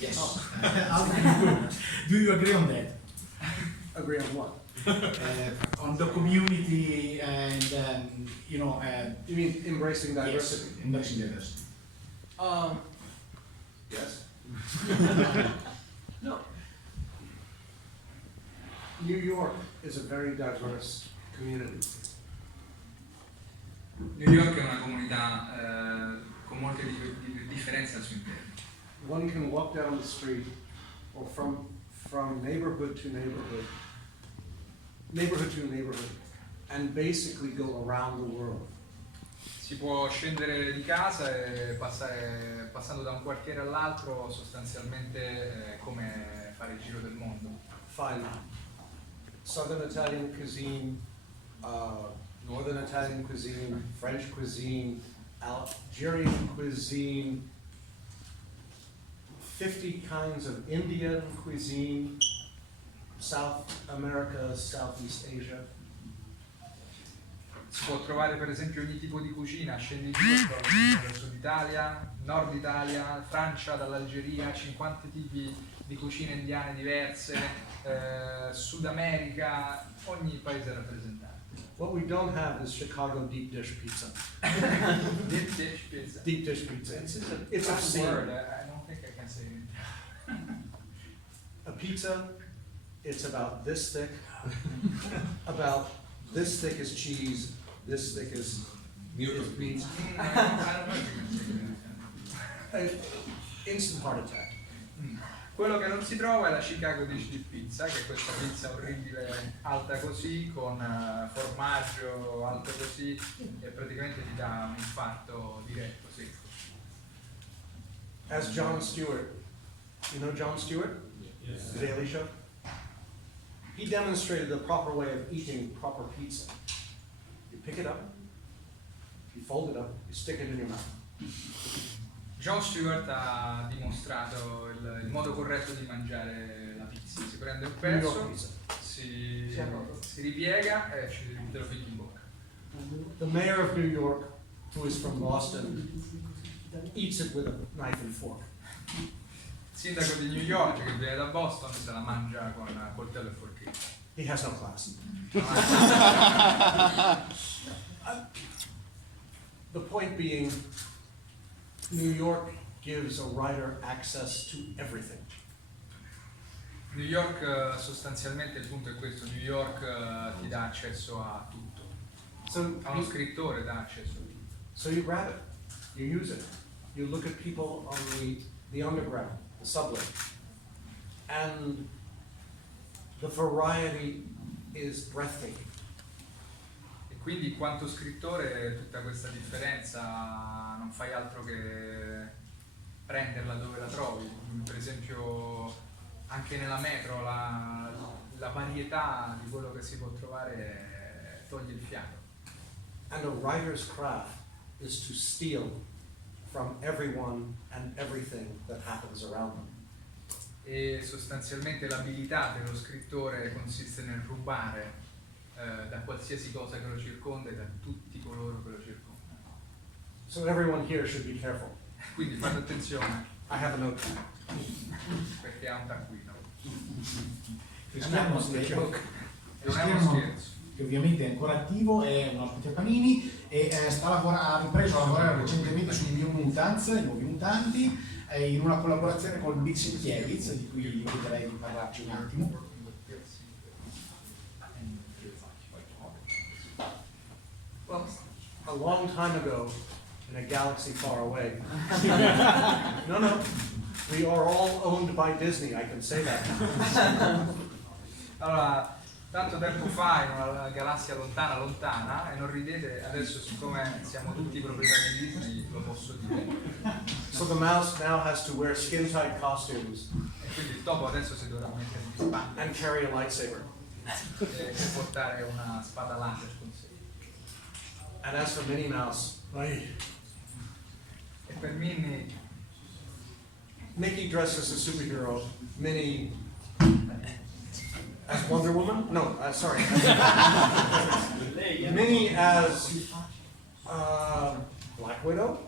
Yes. Do you agree on that? Agree on what? On the community and You mean embracing diversity? Yes, embracing diversity. Yes. No. New York is a very diverse community. New York è una comunità con molte differenze al suo interno. One can walk down the street or from neighborhood to neighborhood and basically go around the world. Si può scendere di casa e passando da un quartiere all'altro, sostanzialmente come fare il giro del mondo. Fine. Southern Italian cuisine, Northern Italian cuisine, French cuisine, Algerian cuisine, 50 kinds of Indian cuisine, South America, Southeast Asia. Si può trovare per esempio ogni tipo di cucina, scendi giù dal Sud Italia, Nord Italia, Francia, dall'Algeria, 50 tipi di cucine indiane diverse, Sud America, ogni paese rappresentato. What we don't have is Chicago deep dish pizza. Deep dish pizza. Deep dish pizza. It's a Tough scene. word. I don't think I can say it. A pizza, it's about this thick. About this thick is cheese, this thick is meat. I don't know if I can say it. Instant heart attack. Quello che non si trova è la Chicago dish di pizza, che è questa pizza orribile alta così, con formaggio alto così, e praticamente ti dà un infarto diretto, secco. As Jon Stewart, you know Jon Stewart? Yes. The Daily Show? He demonstrated the proper way of eating proper pizza. You pick it up, you fold it up, you stick it in your mouth. Jon Stewart ha dimostrato il modo corretto di mangiare la pizza. Si prende un New York pezzo, pizza. si ripiega e te lo fitti in bocca. The mayor of New York, who is from Boston, eats it with a knife and fork. Il sindaco di New York, che viene da Boston, se la mangia con coltello e forchino. He has no class. The point being, New York gives a writer access to everything. New York sostanzialmente il punto è questo, New York ti dà accesso a tutto. So A uno scrittore dà accesso a tutto. So you grab it, you use it, you look at people on the underground, the subway, and the variety is breathtaking. E quindi quanto scrittore tutta questa differenza non fai altro che prenderla dove la trovi. Per esempio anche nella metro la varietà di quello che si può trovare toglie il fiato. And a writer's craft is to steal from everyone and everything that happens around them. E sostanzialmente l'abilità dello scrittore consiste nel rubare da qualsiasi cosa che lo circonda e da tutti coloro che lo circondano. So everyone here should be careful. Quindi fate attenzione, I have a note. perché ha un taccuino. Cristiano Non è uno Cristiano, scherzo. che ovviamente è ancora attivo, è un ospite a Panini e ha ripreso a lavorare recentemente sui New Mutants, i nuovi mutanti, in una collaborazione con Big Sienkiewicz, di cui vi chiederei di parlarci un attimo. Well, a long time ago, in a galaxy far away. No, we are all owned by Disney, I can say that. Allora, tanto tempo fa in una galassia lontana lontana, e non ridete, adesso siccome siamo tutti proprietari di Disney lo posso dire. So the mouse now has to wear skin-tight costumes E quindi il topo adesso si dovrà mettere in spalla and carry a lightsaber. e portare una spada laser con sé. And as for Minnie Mouse, E per Minnie, Mickey dressed as a superhero, Minnie as Wonder Woman? No, sorry. Minnie as Black Widow?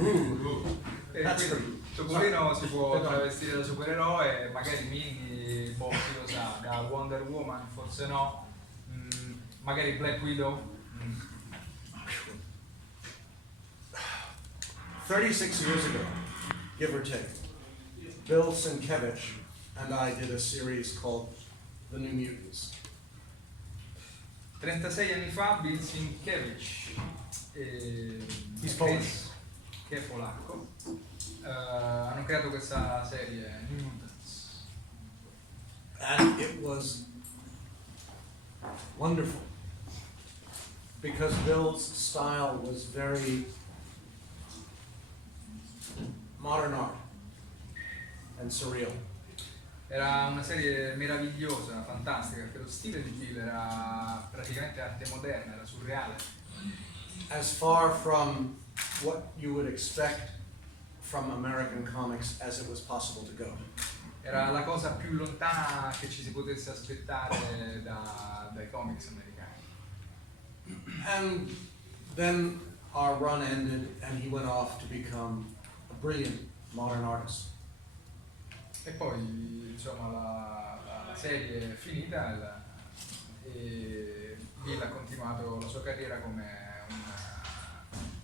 Ooh. E That's quindi true. Topolino si può No. travestire da supereroe, magari Mini, boh, chi lo sa, da Wonder Woman, forse no, magari Black Widow. 36 years ago, give or take, Bill Sienkiewicz and I did a series called The New Mutants. 36 anni fa Bill Sienkiewicz e He's Chris, Polish. che è polacco, hanno creato questa serie New Mutants. And it was wonderful because Bill's style was very modern art and surreal. Era una serie meravigliosa, fantastica, perché lo stile di Bill era praticamente arte moderna, era surreale. As far from what you would expect from American comics as it was possible to go. Era la cosa più lontana che ci si potesse aspettare dai comics americani. And then our run ended and he went off to become a brilliant modern artist. E poi, insomma, la serie è finita e Bill ha continuato la sua carriera come un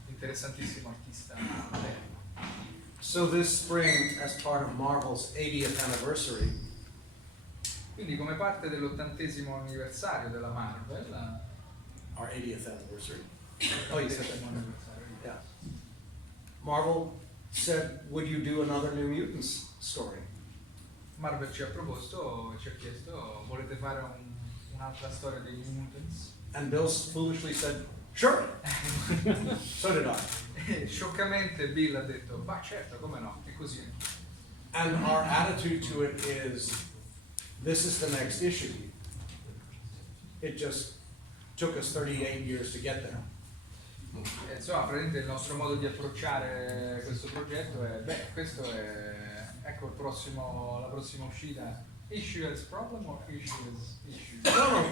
interessantissimo artista moderno. So this spring, as part of Marvel's 80th anniversary, Quindi, come parte dell'80° anniversario della Marvel, our 80th anniversary, oh, you said that. 80° anniversario, Yeah. Marvel said, would you do another New Mutants story? Marvel ci ha proposto, ci ha chiesto, volete fare un'altra storia dei New Mutants? And Bill foolishly said, sure. So did I. E scioccamente Bill ha detto, ma certo, come no, e così. And our attitude to it is, this is the next issue. It just took us 38 years to get there. E insomma, praticamente il nostro modo di approcciare questo progetto è, beh, questo è, ecco la prossima uscita. Issue as problem or issue as issue? No,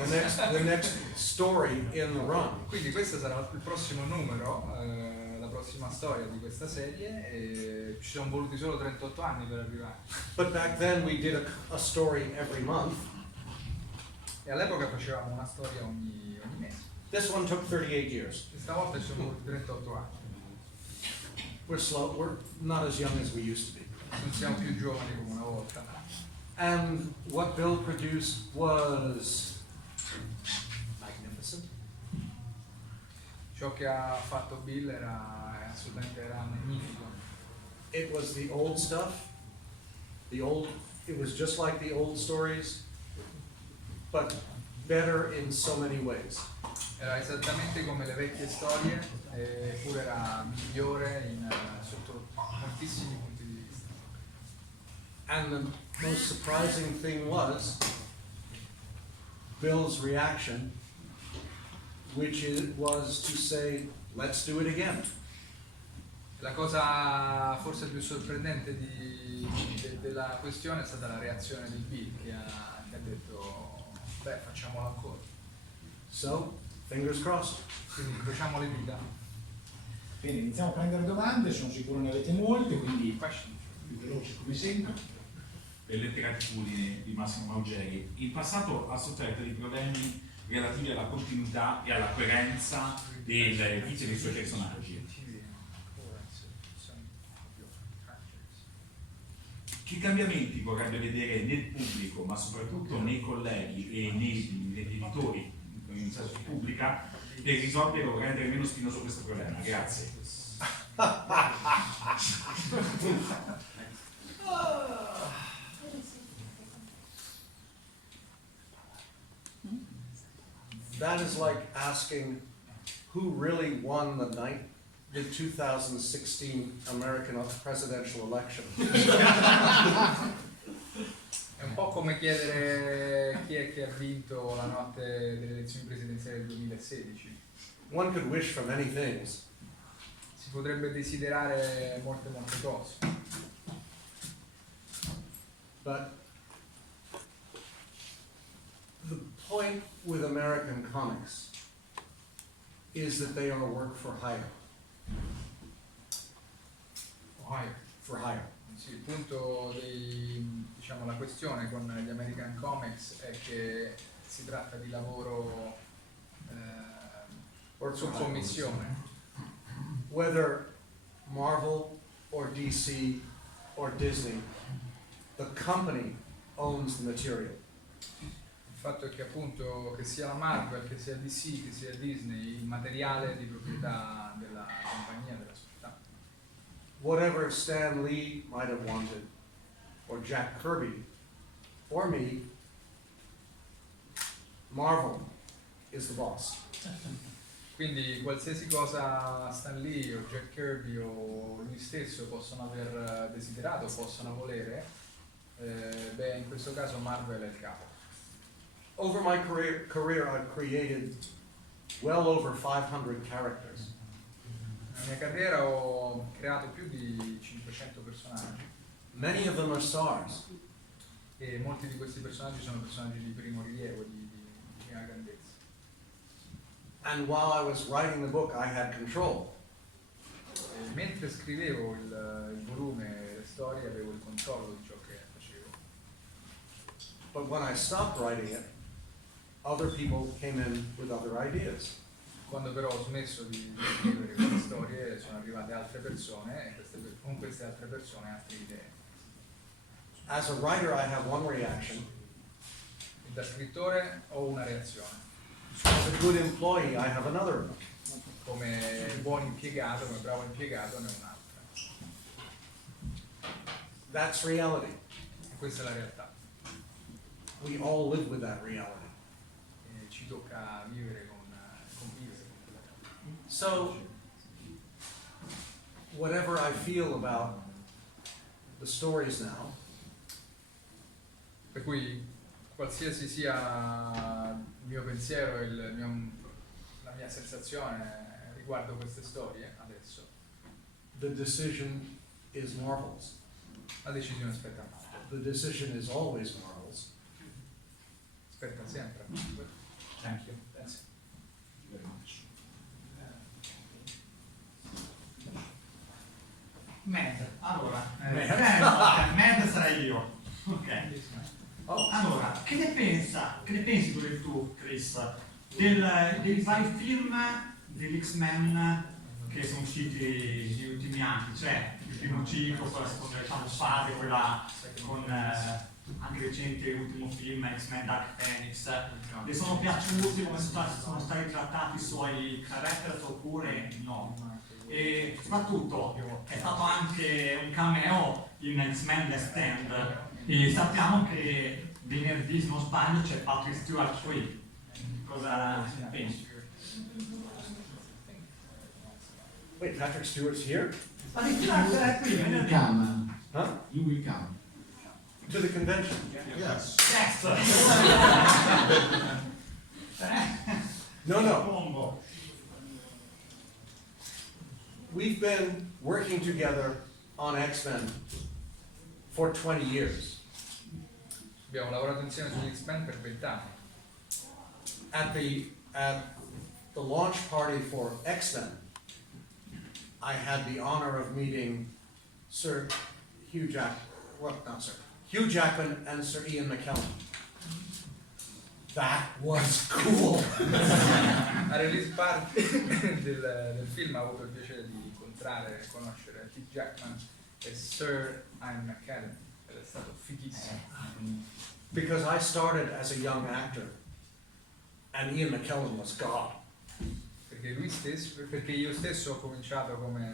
the next story in the run. Quindi questo sarà il prossimo numero, la prossima storia di questa serie e ci sono voluti solo 38 anni per arrivare. But back then we did a story every month. E all'epoca facevamo una storia ogni mese. This one took 38 years. E stavolta ci sono voluti 38 anni. We're slow, we're not as young as we used to be. Non siamo più giovani come una volta. And what Bill produced was magnificent. Ciò che ha fatto Bill era magnifico. It was the old stuff, it was just like the old stories, but better in so many ways. Era esattamente come le vecchie storie, eppure era migliore sotto moltissimi punti di vista. And the most surprising thing was Bill's reaction, which was to say, let's do it again. La cosa forse più sorprendente della questione è stata la reazione di Bill che ha detto, beh, facciamolo ancora. So, fingers crossed. Quindi incrociamo le dita. Bene, iniziamo a prendere domande, sono sicuro ne avete molte, quindi più veloci come sempre. Per letterature di Massimo Maugeri, in passato ha sofferto di problemi relativi alla continuità e alla coerenza delle vite dei suoi personaggi. Che cambiamenti vorrebbe vedere nel pubblico, ma soprattutto nei colleghi e negli editori, in senso pubblica, per risolvere o rendere meno spinoso questo problema? Grazie. That is like asking who really won the 2016 American presidential election. È un po' come chiedere chi è che ha vinto la notte delle elezioni presidenziali del 2016. One could wish for many things, Si potrebbe desiderare molte cose. but the point with American comics is that they are work for hire. Ohio. punto diciamo, la questione con gli American Comics è che si tratta di lavoro su commissione. Whether Marvel or DC or Disney, the company owns the material. Il fatto è che appunto che sia la Marvel, che sia DC, che sia Disney, il materiale è di proprietà della compagnia, della società. Whatever Stan Lee might have wanted, or Jack Kirby, or me, Marvel is the boss. Quindi qualsiasi cosa Stan Lee o Jack Kirby o lui stesso possono aver desiderato, possono volere, beh, in questo caso Marvel è il capo. Over my career I've created well over 500 characters. Nella mia carriera ho creato più di 500 personaggi Many of them are stars. e molti di questi personaggi sono personaggi di primo rilievo, di prima grandezza. And while I was writing the book, I had control. E mentre scrivevo il volume e le storie avevo il controllo di ciò che facevo. But when I stopped writing it, other people came in with other ideas. Quando però ho smesso di scrivere queste storie sono arrivate altre persone e con queste altre persone altre idee. As a writer, I have one reaction. E da scrittore ho una reazione. As a good employee, I have another. Come buon impiegato, come bravo impiegato ne ho un'altra. That's reality. E questa è la realtà. We all live with that reality. E ci tocca vivere convivere con quella realtà. So, whatever I feel about the stories now, Per cui qualsiasi sia il mio pensiero e la mia sensazione riguardo queste storie adesso, the decision is Marvel's. la decisione spetta a Marvel. The decision is always Marvel's. Spetta sempre a Marvel. Thank you. Grazie. Very much. Med, allora, Med sarei io. Ok. Allora, che ne pensi tu, Chris, dei vari film degli X-Men che sono usciti negli ultimi anni? Cioè, il primo ciclo, poi la seconda fase, quella con anche recente ultimo film, X-Men Dark Phoenix. Le sono piaciuti, come sono stati trattati i suoi characters oppure no? E soprattutto è stato anche un cameo in X-Men Last Stand e sappiamo che venerdì, se non sbaglio, c'è Patrick Stewart qui. Cosa pensi? Wait, Patrick Stewart's here? Patrick Stewart è qui venerdì. Come. Huh? You will come. To the convention? Yes. Yes! No. Combo. We've been working together on X-Men for 20 years. Abbiamo lavorato insieme sugli X-Men per 20 anni. At the launch party for X-Men, I had the honor of meeting Hugh Jackman and Sir Ian McKellen. That was cool. A release party del film ho avuto il piacere di incontrare e conoscere Hugh Jackman e Sir Ian McKellen ed è stato fighissimo. Because I started as a young actor, and Ian McKellen was God. Perché io stesso ho cominciato come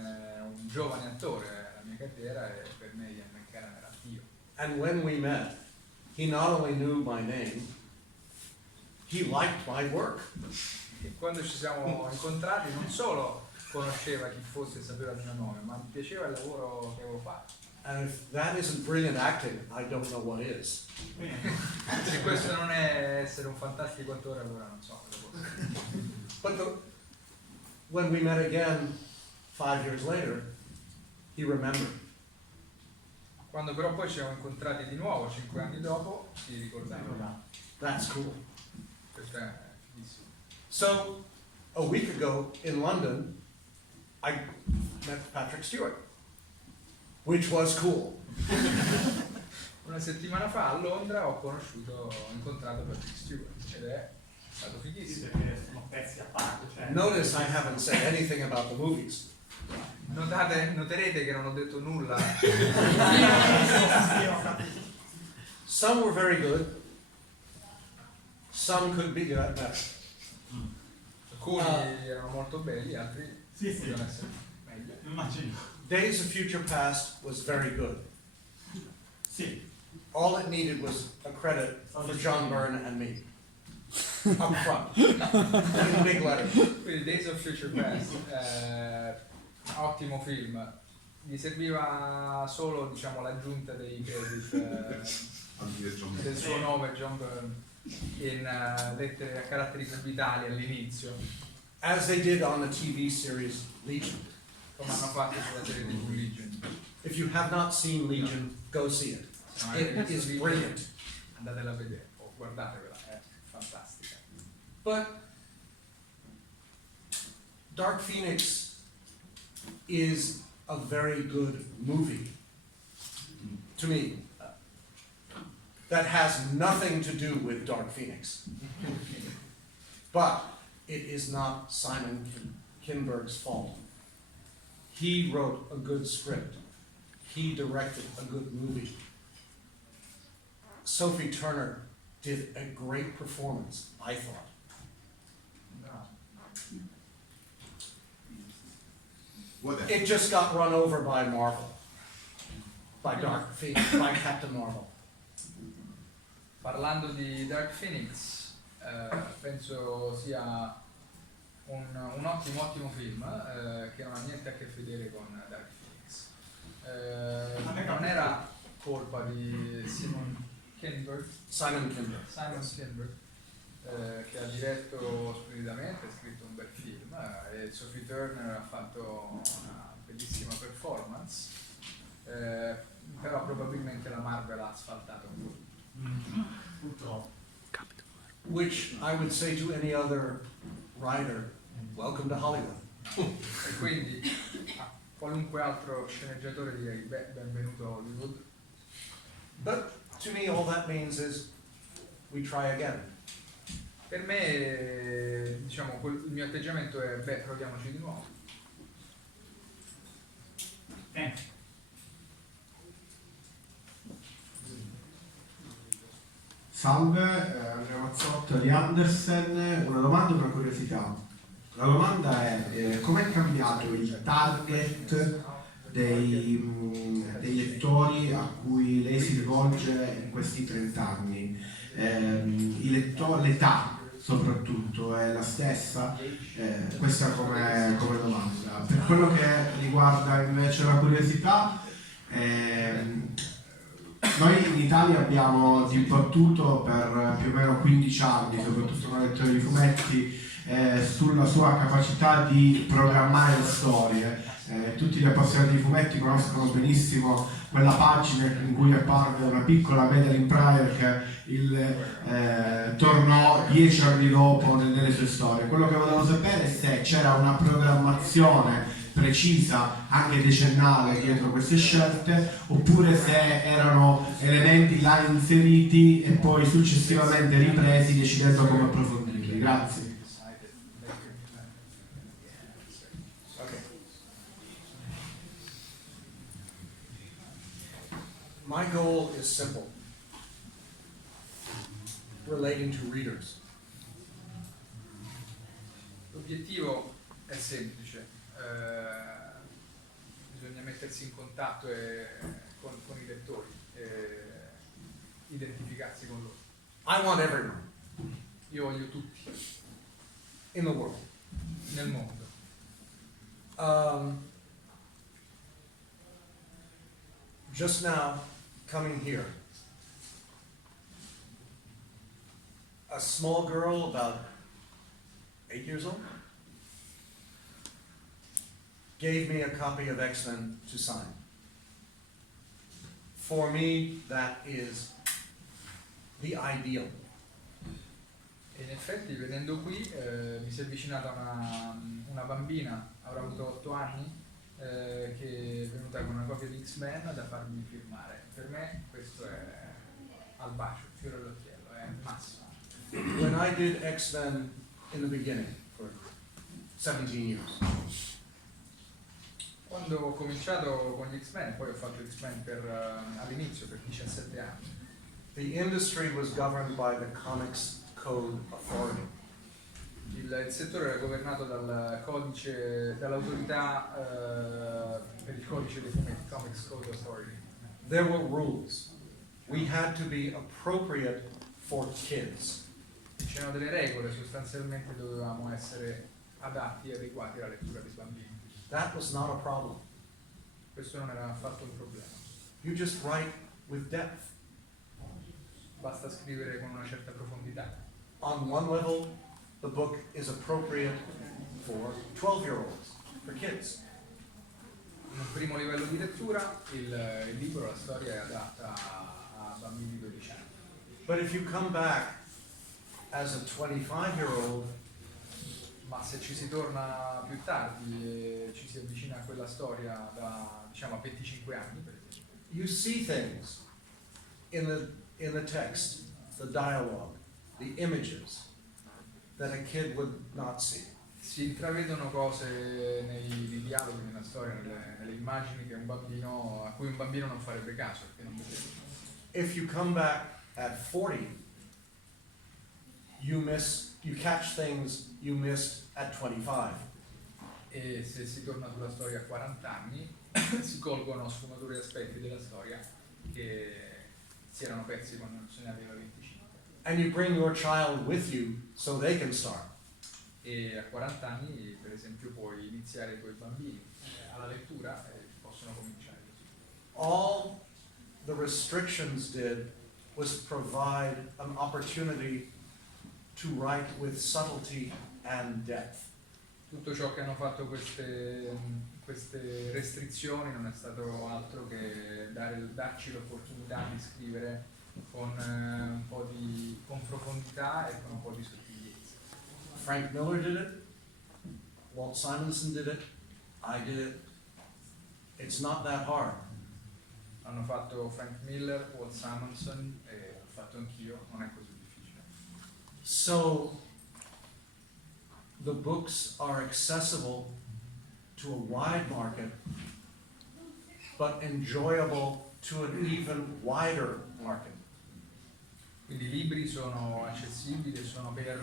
un giovane attore la mia carriera e per me Ian McKellen era Dio. And when we met, he not only knew my name, he liked my work. E quando ci siamo incontrati non solo conosceva chi fosse e sapeva il mio nome, ma mi piaceva il lavoro che avevo fatto. And if that isn't brilliant acting, I don't know what is. Se questo non è essere un fantastico attore, allora non so cosa posso. But when we met again 5 years later, he remembered. Quando però poi ci siamo incontrati di nuovo 5 anni dopo, si ricordava. That's cool. Questo è fighissimo. So, a week ago in London, I met Patrick Stewart. which was cool. Una settimana fa a Londra ho incontrato Patrick Stewart ed è stato Sì, fighissimo. perché sono pezzi a parte. Cioè. Notice I haven't said anything about the movies. Noterete che non ho detto nulla. Some were very good. Some could be better. Alcuni erano molto belli, altri Sì, sì, potevano essere meglio. immagino. Days of Future Past was very good. Sì. All it needed was a credit for John Byrne and me. Up front. In big letters. Quindi Days of Future Past, ottimo film. Gli serviva solo, diciamo, l'aggiunta dei credit del suo nome, John Byrne, in lettere a caratteri cubitali all'inizio, As they did on the TV series Legion. come hanno fatto sulla serie TV Legion. If you have not seen Legion, go see it. Se non avete It visto is Legion, brilliant. andatela a vedere o guardatevela, è fantastica. But Dark Phoenix is a very good movie to me. That has nothing to do with Dark Phoenix. But it is not Simon Kinberg's fault. He wrote a good script. He directed a good movie. Sophie Turner did a great performance, I thought. It just got run over by Marvel. By Dark Phoenix, by Captain Marvel. Parlando di Dark Phoenix, penso sia un ottimo film che non ha niente a che vedere con Dark Phoenix. Non era colpa di Simon Kinberg, che ha diretto splendidamente, ha scritto un bel film e Sophie Turner ha fatto una bellissima performance, però probabilmente la Marvel ha asfaltato un po'. Purtroppo. Which I would say to any other writer, welcome to Hollywood. E quindi a qualunque altro sceneggiatore direi, benvenuto a Hollywood. But to me all that means is we try again. Per me, diciamo, il mio atteggiamento è, proviamoci di nuovo. Salve, Andrea Mazzotta di Andersen, una domanda e una curiosità. La domanda è com'è cambiato il target dei lettori a cui lei si rivolge in questi 30 anni? L'età soprattutto è la stessa? Questa come domanda. Per quello che riguarda invece la curiosità, noi in Italia abbiamo dibattuto per più o meno 15 anni, soprattutto noi lettori di fumetti, sulla sua capacità di programmare le storie. Tutti gli appassionati di fumetti conoscono benissimo quella pagina in cui apparve una piccola Madeline Pryor che tornò 10 anni dopo nelle sue storie. Quello che volevo sapere è se c'era una programmazione precisa, anche decennale, dietro queste scelte, oppure se erano elementi là inseriti e poi successivamente ripresi decidendo come approfondirli. Grazie. Okay. My goal is simple. Relating to readers. L'obiettivo è semplice, bisogna mettersi in contatto con i lettori e identificarsi con loro. I want everyone Io voglio tutti in the world. nel mondo. Just now, coming here, a small girl about 8 years old gave me a copy of X-Men to sign. For me, that is the ideal. E in effetti venendo qui mi si è avvicinata una bambina, avrà avuto 8 anni, che è venuta volta con una copia di X-Men da farmi firmare. Per me questo è al bacio, il fiore all'occhiello, è il massimo. When I did X-Men in the beginning for 17 years, Quando ho cominciato con gli X-Men, poi ho fatto X-Men all'inizio per 17 anni, the industry was governed by the Comics Code Authority. il settore era governato dall'autorità per il codice dei fumetti, Comics Code Authority. There were rules. We had to be appropriate for kids. C'erano delle regole, sostanzialmente dovevamo essere adatti e adeguati alla lettura dei bambini. That was not a problem. Questo non era affatto un problema. You just write with depth. Basta scrivere con una certa profondità. On one level, the book is appropriate for 12-year-olds, for kids. In un primo livello di lettura il libro, la storia è adatta a bambini di 12 anni. But if you come back as a 25-year-old, Ma se ci si torna più tardi e ci si avvicina a quella storia da, diciamo, a 25 anni, per esempio, you see things in the text, the dialogue, the images that a kid would not see. si intravedono cose nei dialoghi, nella storia, nelle immagini che a cui un bambino non farebbe caso, perché non vedeva. If you come back at 40, you catch things you missed at 25. E se si torna sulla storia a 40 anni si colgono sfumature e aspetti della storia che si erano persi quando se ne aveva 25. And you bring your child with you so they can start. E a 40 anni, per esempio, puoi iniziare i tuoi bambini alla lettura e possono cominciare così. All the restrictions did was provide an opportunity to write with subtlety and depth. Tutto ciò che hanno fatto queste restrizioni non è stato altro che darci l'opportunità di scrivere con profondità e con un po' di sottigliezza. Frank Miller did it, Walt Simonson did it, I did it. It's not that hard. Hanno fatto Frank Miller, Walt Simonson e l'ho fatto anch'io, non è così difficile. So the books are accessible to a wide market, but enjoyable to an even wider market. Quindi i libri sono accessibili e sono per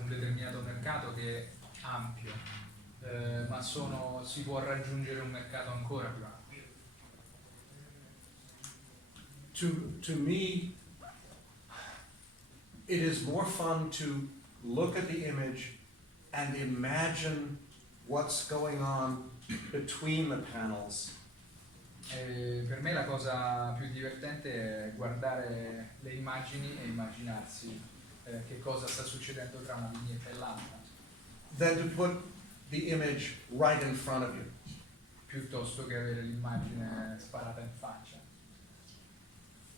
un determinato mercato che è ampio, ma si può raggiungere un mercato ancora più ampio. To me, it is more fun to look at the image and imagine what's going on between the panels. Per me la cosa più divertente è guardare le immagini e immaginarsi che cosa sta succedendo tra una vignetta e l'altra, Than to put the image right in front of you. piuttosto che avere l'immagine sparata in faccia.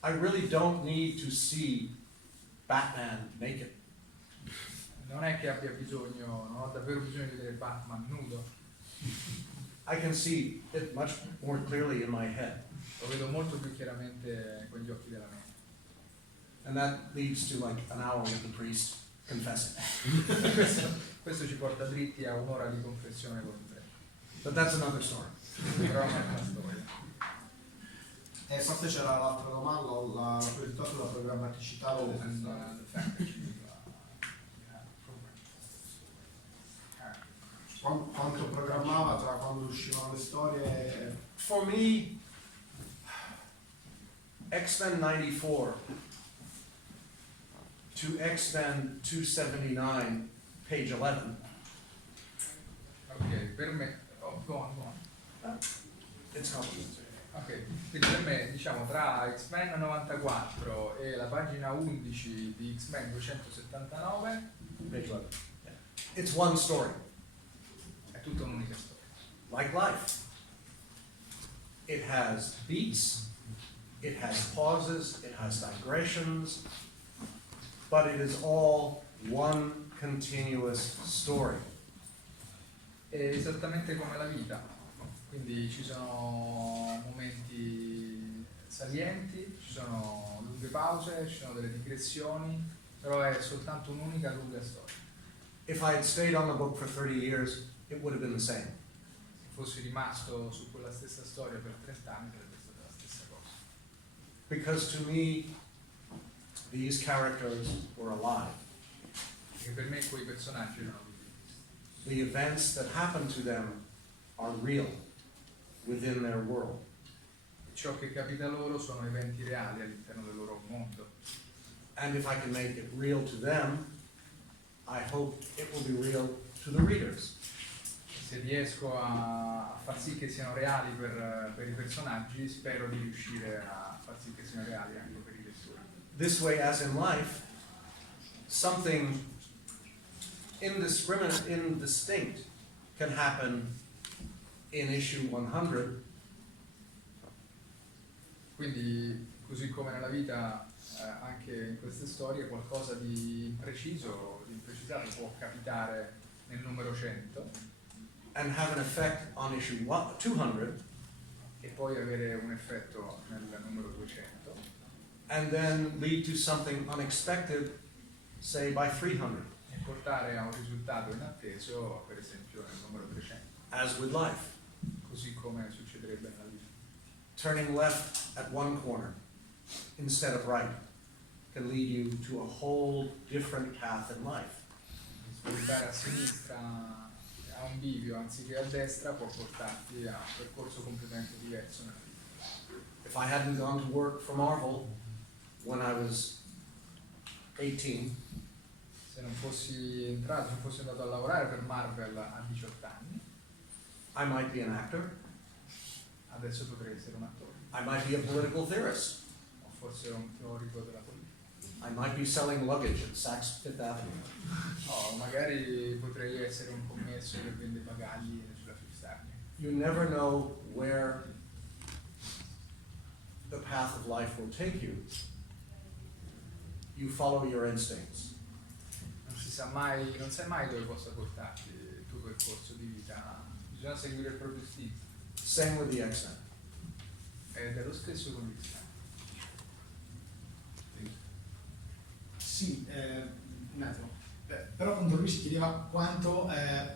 I really don't need to see Batman naked. Non è che non ho davvero bisogno di vedere Batman nudo, I can see it much more clearly in my head. lo vedo molto più chiaramente con gli occhi della mente. And that leads to like an hour with the priest confessing. Questo ci porta dritti a un'ora di confessione con il prete. But that's another story. Però è un'altra storia. Forse c'era l'altra domanda, la curiosità sulla programmaticità. Quanto programmava tra quando uscivano le storie? For me, X-Men 94 to X-Men 279, page 11. Ok, per me. Go on. It's complicated. Ok, quindi per me, diciamo, tra X-Men 94 e la pagina 11 di X-Men 279 Page 11. It's one story, è tutta un'unica storia. like life. It has beats, it has pauses, it has digressions, but it is all one continuous story. È esattamente come la vita, quindi ci sono momenti salienti, ci sono lunghe pause, ci sono delle digressioni, però è soltanto un'unica lunga storia. If I had stayed on the book for 30 years, it would have been the same. Se fossi rimasto su quella stessa storia per 30 anni sarebbe stata la stessa cosa. Because to me, these characters were alive. Perché per me quei personaggi erano vivi. The events that happened to them are real within their world. Ciò che capita loro sono eventi reali all'interno del loro mondo. And if I can make it real to them, I hope it will be real to the readers. Se riesco a far sì che siano reali per i personaggi, spero di riuscire a far sì che siano reali anche per i lettori. This way, as in life, something indistinct can happen in issue 100. Quindi, così come nella vita, anche in queste storie, qualcosa di impreciso, di imprecisato può capitare nel numero 100 and have an effect on issue 200, e poi avere un effetto nel numero 200 and then lead to something unexpected, say by 300, e portare a un risultato inatteso, per esempio nel numero 300, as with life. così come succederebbe nella vita. Turning left at one corner instead of right can lead you to a whole different path in life. Svoltare a sinistra a un bivio anziché a destra può portarti a un percorso completamente diverso nella vita. If I hadn't gone to work for Marvel when I was 18, Se non fossi andato a lavorare per Marvel a 18 anni, I might be an actor, adesso potrei essere un attore, I might be a political theorist, o forse un teorico della politica, I might be selling luggage at Saks Fifth Avenue. o magari potrei essere un commesso che vende bagagli sulla Fifth Avenue. You never know where the path of life will take you. You follow your instincts. Non si sa mai, non sai mai dove possa portarti il tuo percorso di vita, bisogna seguire il proprio istinto. Same with the X-Men. Ed è lo stesso con il X-Men. Sì, un attimo. Però appunto lui si chiedeva quanto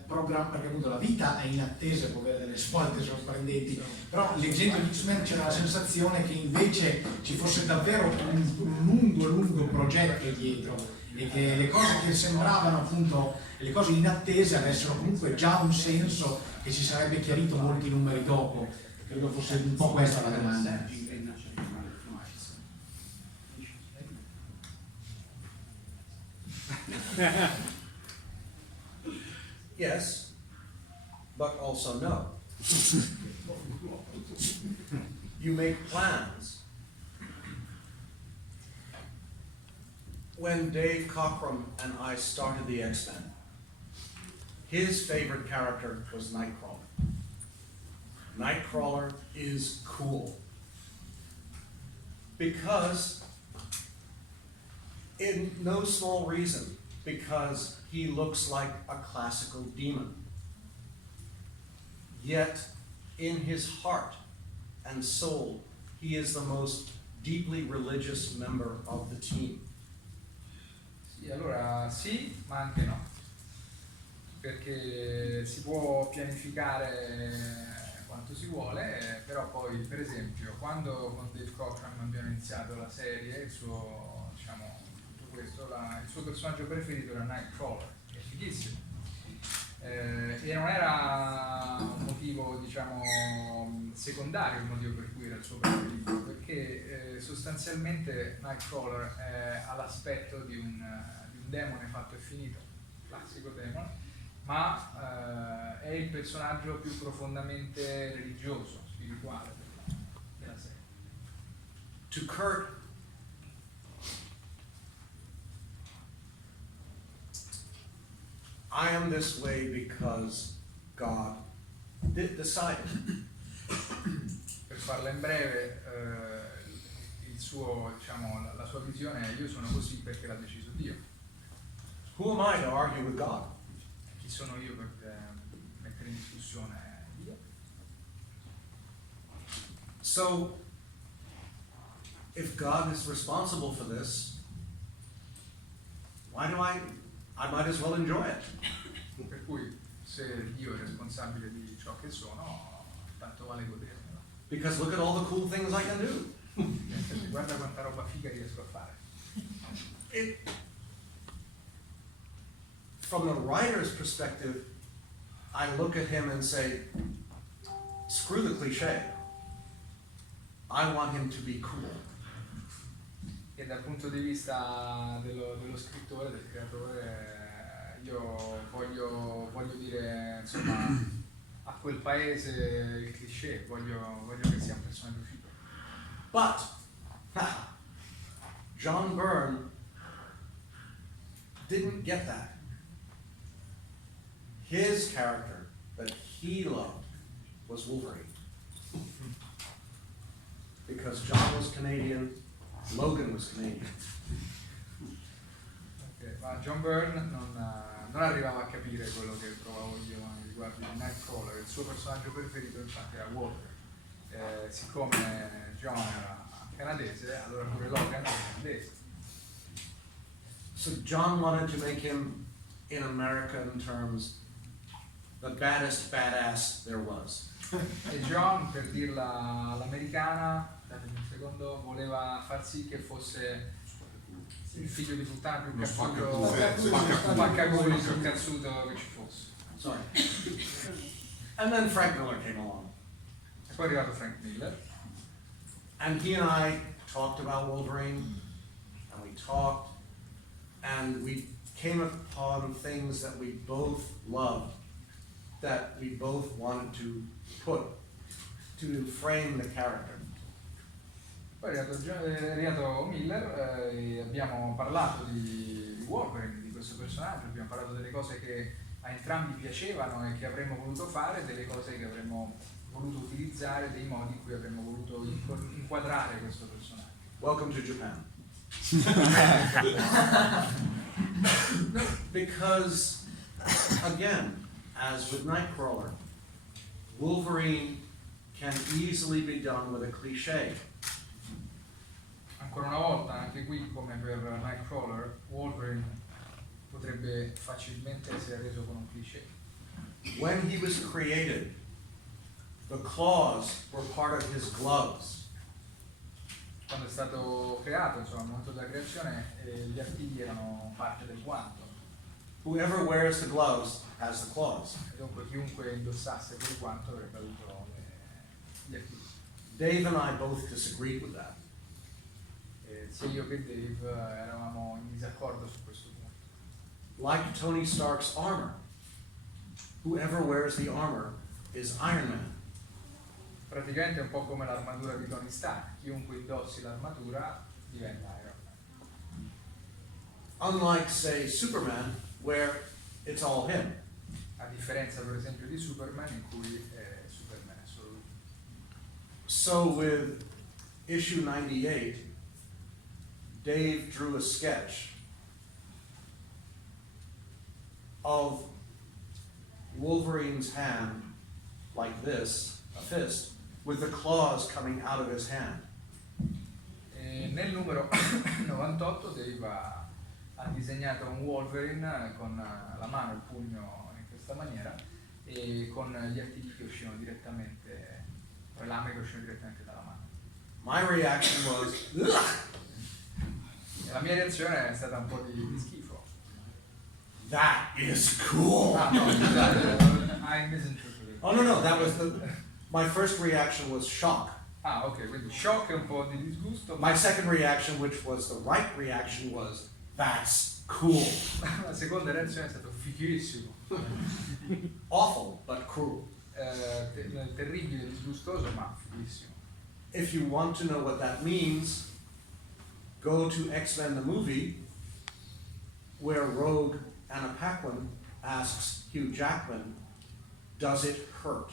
programma, perché appunto la vita è in attesa, può avere delle svolte sorprendenti, però leggendo gli X-Men c'era la sensazione che invece ci fosse davvero un lungo progetto dietro e che le cose che sembravano appunto le cose inattese avessero comunque già un senso che ci sarebbe chiarito molti numeri dopo. Credo fosse un po' questa la domanda. Yes, but also no. You make plans. When Dave Cockrum and I started the X-Men, his favorite character was Nightcrawler. Nightcrawler is cool. Because, in no small reason, because he looks like a classical demon. Yet, in his heart and soul, he is the most deeply religious member of the team. Sì, allora sì, ma anche no. Perché si può pianificare quanto si vuole, però poi, per esempio, quando con Dave Cockrum abbiamo iniziato la serie, il suo, diciamo, tutto questo, il suo personaggio preferito era Nightcrawler, che è fighissimo. E non era un motivo, diciamo, secondario il motivo per cui era il suo preferito, perché sostanzialmente Nightcrawler ha l'aspetto di un demone fatto e finito, classico demone, ma è il personaggio più profondamente religioso, spirituale della serie. To Kurt, I am this way because God decided. Per farla in breve, il suo, diciamo, la sua visione è: io sono così perché l'ha deciso Dio. Who am I to argue with God? Chi sono io per mettere in discussione Dio? So, if God is responsible for this, why do I might as well enjoy it. Per cui se Dio è responsabile di ciò che sono, tanto vale godermelo. Because look at all the cool things I can do. Guarda quanta roba figa riesco a fare. From the writer's perspective, I look at him and say, screw the cliche. I want him to be cool. E dal punto di vista dello scrittore, del creatore, io voglio dire, insomma, a quel paese il cliché, voglio che sia un personaggio figo. But John Byrne didn't get that. His character that he loved was Wolverine. Because John was Canadian, Logan was Canadian. Okay, ma John Byrne non arrivava a capire quello che provavo io riguardo di Nightcrawler. Il suo personaggio preferito infatti era Walker. Siccome John era canadese, allora pure Logan era canadese. So John wanted to make him, in American terms, the baddest badass there was. E John, per dirla all'americana, datemi un secondo, voleva far sì che fosse il figlio di puttana più cazzuto, spaccaculi più cazzuto che ci fosse. Sorry. And then Frank Miller came along. E poi è arrivato Frank Miller. And he and I talked about Wolverine, and we talked, and we came upon things that we both loved, that we both wanted to put, to frame the character. Poi è arrivato Miller e abbiamo parlato di Wolverine, di questo personaggio, abbiamo parlato delle cose che a entrambi piacevano e che avremmo voluto fare, delle cose che avremmo voluto utilizzare, dei modi in cui avremmo voluto inquadrare questo personaggio. Welcome to Japan. Because, again, as with Nightcrawler, Wolverine can easily be done with a cliché. Ancora una volta, anche qui come per Nightcrawler, Wolverine potrebbe facilmente essere reso con un cliché. When he was created, the claws were part of his gloves. Quando è stato creato, insomma, al momento della creazione, gli artigli erano parte del guanto. Whoever wears the gloves has the claws. E dunque chiunque indossasse quel guanto avrebbe avuto gli artigli. Dave and I both disagreed with that. Sia io che Dave eravamo in disaccordo su questo punto. Like Tony Stark's armor. Whoever wears the armor is Iron Man. Praticamente è un po' come l'armatura di Tony Stark, chiunque indossi l'armatura diventa Iron Man. Unlike, say, Superman, where it's all him. A differenza per esempio di Superman, in cui Superman è solo lui. So with issue 98, Dave drew a sketch of Wolverine's hand like this, a fist, with the claws coming out of his hand. E nel numero 98 Dave ha disegnato un Wolverine con la mano, il pugno in questa maniera e con gli artigli che uscivano direttamente, le lame che uscivano direttamente dalla mano. My reaction was, ugh! E la mia reazione è stata un po' di schifo. That is cool. Ah no, scusate, I misinterpreted. Oh no, that was my first reaction was shock. Ah ok, quindi shock e un po' di disgusto. My second reaction, which was the right reaction, was, that's cool. La seconda reazione è stata fighissimo. Awful, but cruel. Terribile, disgustoso, ma fighissimo. If you want to know what that means, go to X-Men the movie, where Rogue Anna Paquin asks Hugh Jackman, does it hurt?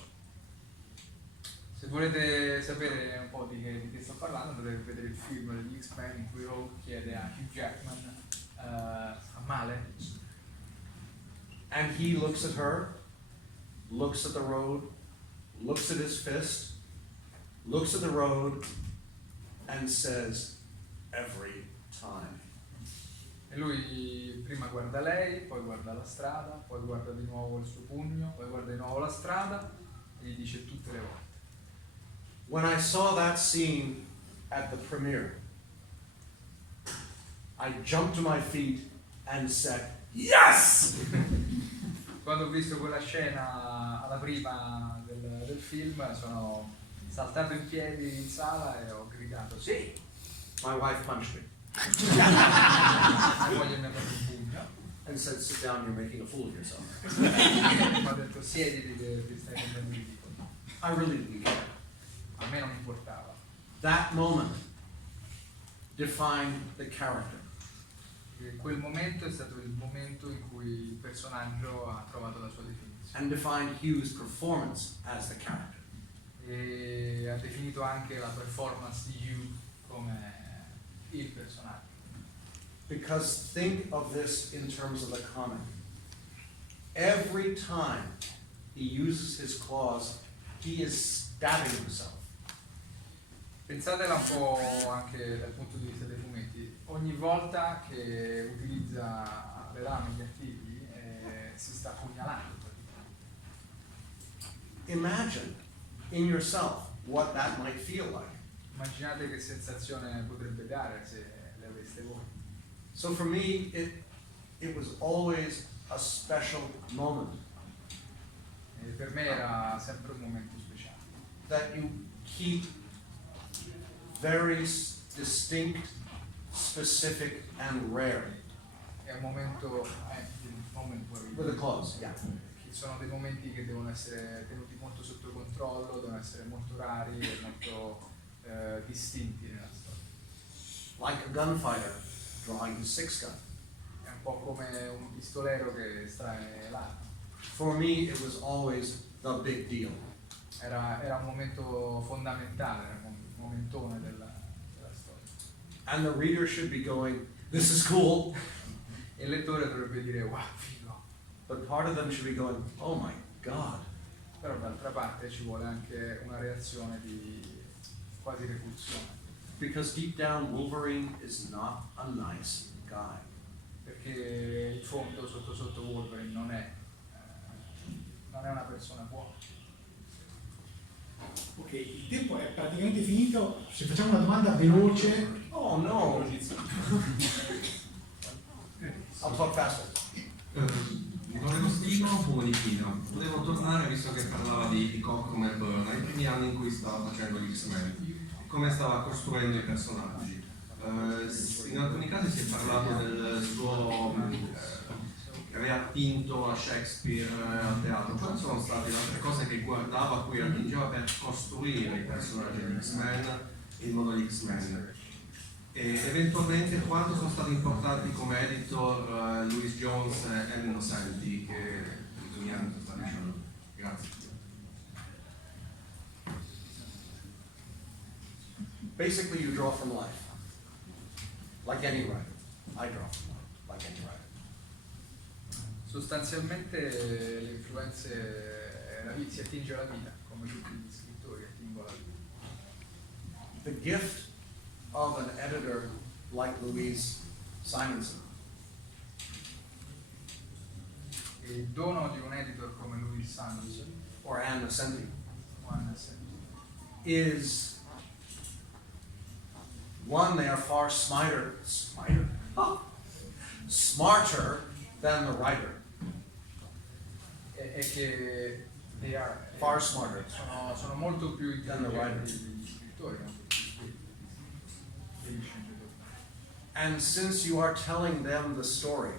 Se volete sapere un po' di che sto parlando, dovete vedere il film degli X-Men in cui Rogue chiede a Hugh Jackman fa male? And he looks at her, looks at the road, looks at his fist, looks at the road, and says, every time. E lui prima guarda lei, poi guarda la strada, poi guarda di nuovo il suo pugno, poi guarda di nuovo la strada e gli dice tutte le volte. When I saw that scene at the premiere, I jumped to my feet and said, yes! Quando ho visto quella scena alla prima del film, sono saltato in piedi in sala e ho gridato sì! My wife punched me La moglie mi ha dato un pugno and said, sit down, you're making a fool of yourself. e mi ha detto siediti che ti stai facendo ridicolo. I really didn't care. A me non importava. That moment defined the character. E quel momento è stato il momento in cui il personaggio ha trovato la sua definizione. And defined Hugh's performance as the character. E ha definito anche la performance di Hugh come il personaggio. Because think of this in terms of the comic. Every time he uses his claws, he is stabbing himself. Pensatela un po' anche dal punto di vista dei fumetti. Ogni volta che utilizza le lame, gli artigli, si sta pugnalando. Imagine in yourself what that might feel like. Immaginate che sensazione potrebbe dare se le aveste voi. So for me, it was always a special moment E per me era sempre un momento speciale. that you keep very distinct, specific, and rare È un momento, with the claws. Yeah. Ci sono dei momenti che devono essere tenuti molto sotto controllo, devono essere molto rari e molto distinti nella storia. Like a gunfighter drawing his six gun. È un po' come un pistolero che estrae l'arma. For me, it was always the big deal. Era un momento fondamentale, era un momentone della storia. And the reader should be going, this is cool. E il lettore dovrebbe dire wow, figo. But part of them should be going, oh my God. Però d'altra parte ci vuole anche una reazione di quasi repulsione. Because deep down, Wolverine is not a nice guy. Perché in fondo sotto sotto Wolverine non è una persona buona. Ok, il tempo è praticamente finito. Se facciamo una domanda veloce. Oh no. I'll talk faster. Volevo stima un pochino, volevo tornare, visto che parlava di Koch come Byrne, ai primi anni in cui stava facendo gli X-Men, come stava costruendo i personaggi. In alcuni casi si è parlato del suo che aveva attinto a Shakespeare, al teatro. Quali sono state le altre cose che guardava, a cui attingeva per costruire i personaggi degli X-Men e il modo degli X-Men? E eventualmente quanto sono stati importanti come editor Louis Jones e Innocenti, che niente sta dicendo. Grazie. Basically, you draw from life. Like any writer. I draw from life, like any writer. Sostanzialmente le influenze, si attinge alla vita, come tutti gli scrittori attingono alla vita. The gift of an editor like Louise Simonson E il dono di un editor come Louis Simonson or Anne Nesenti o Anna Senti is one, they are far smarter than the writer. è che they are Far smarter. sono molto più Than the writer. intelligenti degli scrittori, no? Degli sceneggiatori. And since you are telling them the story,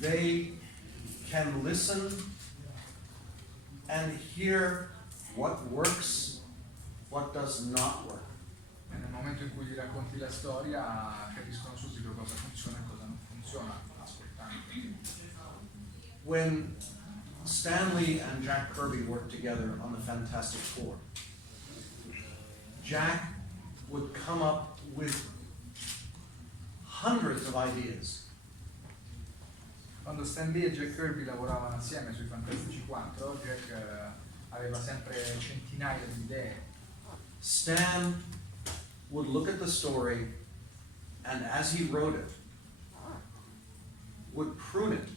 they can listen and hear what works, what does not work. E nel momento in cui gli racconti la storia capiscono subito cosa funziona e cosa non funziona, ascoltando. When Stan Lee and Jack Kirby worked together on the Fantastic Four, Jack would come up with hundreds of ideas. Quando Stan Lee e Jack Kirby lavoravano assieme sui Fantastici 4, Jack aveva sempre centinaia di idee. Stan would look at the story, and as he wrote it, would prune it.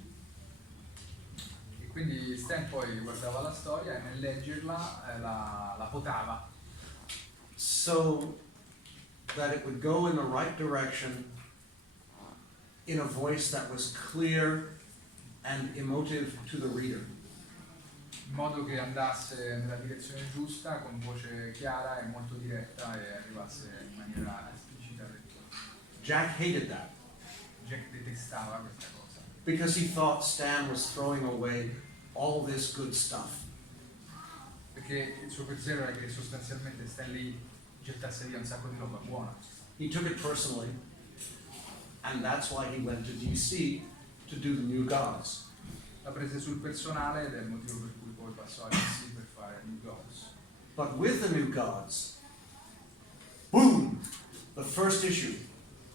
E quindi Stan poi guardava la storia e nel leggerla la potava, So that it would go in the right direction in a voice that was clear and emotive to the reader. in modo che andasse nella direzione giusta, con voce chiara e molto diretta e arrivasse in maniera esplicita al lettore. Jack hated that Jack detestava questa cosa, because he thought Stan was throwing away all this good stuff. perché il suo pensiero era che sostanzialmente Stan Lee gettasse via un sacco di roba buona. He took it personally, and that's why he went to DC to do the New Gods. La prese sul personale ed è il motivo per cui poi passò a DC per fare New Gods. But with the New Gods, boom, the first issue,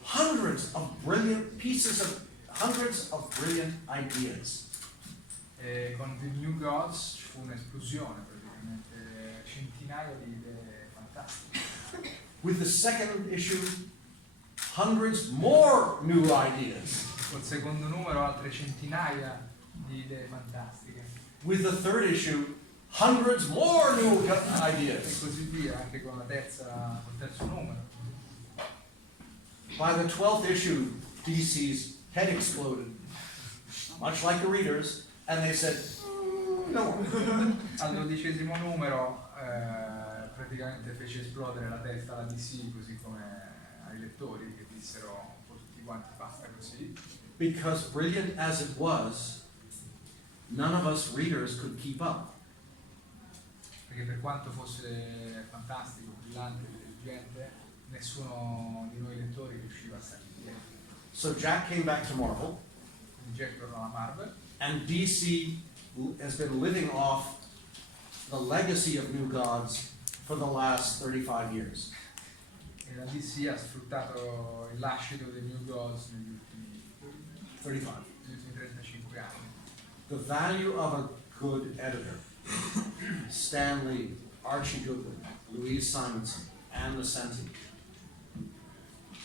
hundreds of brilliant ideas. E con The New Gods ci fu un'esplosione, praticamente centinaia di idee fantastiche. With the second issue, hundreds more new ideas. Col secondo numero altre centinaia di idee fantastiche. With the third issue, hundreds more new E ideas. così via, anche con col terzo numero. By the 12th issue, DC's head exploded, much like the readers, and they said, no. Al 12° numero praticamente fece esplodere la testa alla DC, così come ai lettori, che dissero un po' tutti quanti basta così. Because brilliant as it was, none of us readers could keep up. Perché per quanto fosse fantastico, brillante, intelligente, nessuno di noi lettori riusciva a stare dietro. So Jack came back to Marvel, Quindi Jack tornò alla Marvel and DC has been living off the legacy of New Gods for the last 35 years. e la DC ha sfruttato il lascito dei New Gods negli ultimi 35 anni. The value of a good editor, Stan Lee, Archie Goodwin, Louise Simonson, Anne Nesenti,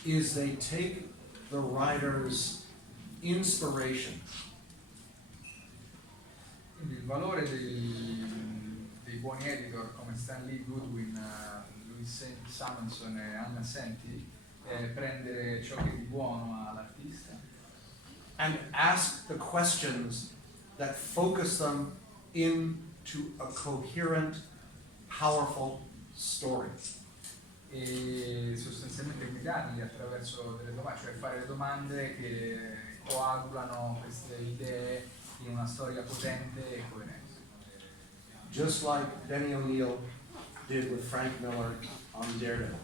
is they take the writer's inspiration Quindi il valore dei buoni editor come Stan Lee, Goodwin, Louise Simonson e Anna Senti è prendere ciò che è di buono all'artista and ask the questions that focus them into a coherent, powerful story. e sostanzialmente guidarli attraverso delle domande, cioè fare le domande che coagulano queste idee in una storia potente e coerente. Just like Denny O'Neil did with Frank Miller on Daredevil.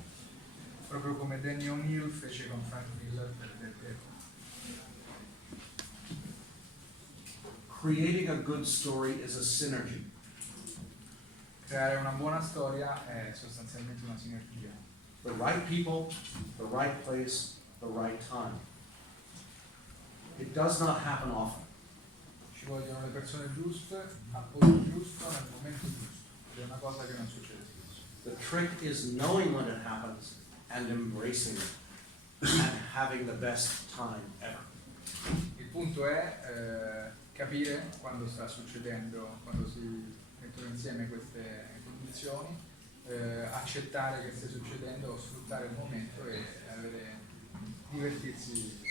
Proprio come Danny O'Neill fece con Frank Miller per Daredevil. Creating a good story is a synergy. Creare una buona storia è sostanzialmente una sinergia. The right people, the right place, the right time. It does not happen often. Ci vogliono le persone giuste, al posto giusto, nel momento giusto. Ed è una cosa che non succede spesso. The trick is knowing when it happens and embracing it and having the best time ever. Il punto è capire quando sta succedendo, quando si mettono insieme queste condizioni, accettare che stia succedendo, sfruttare il momento e divertirsi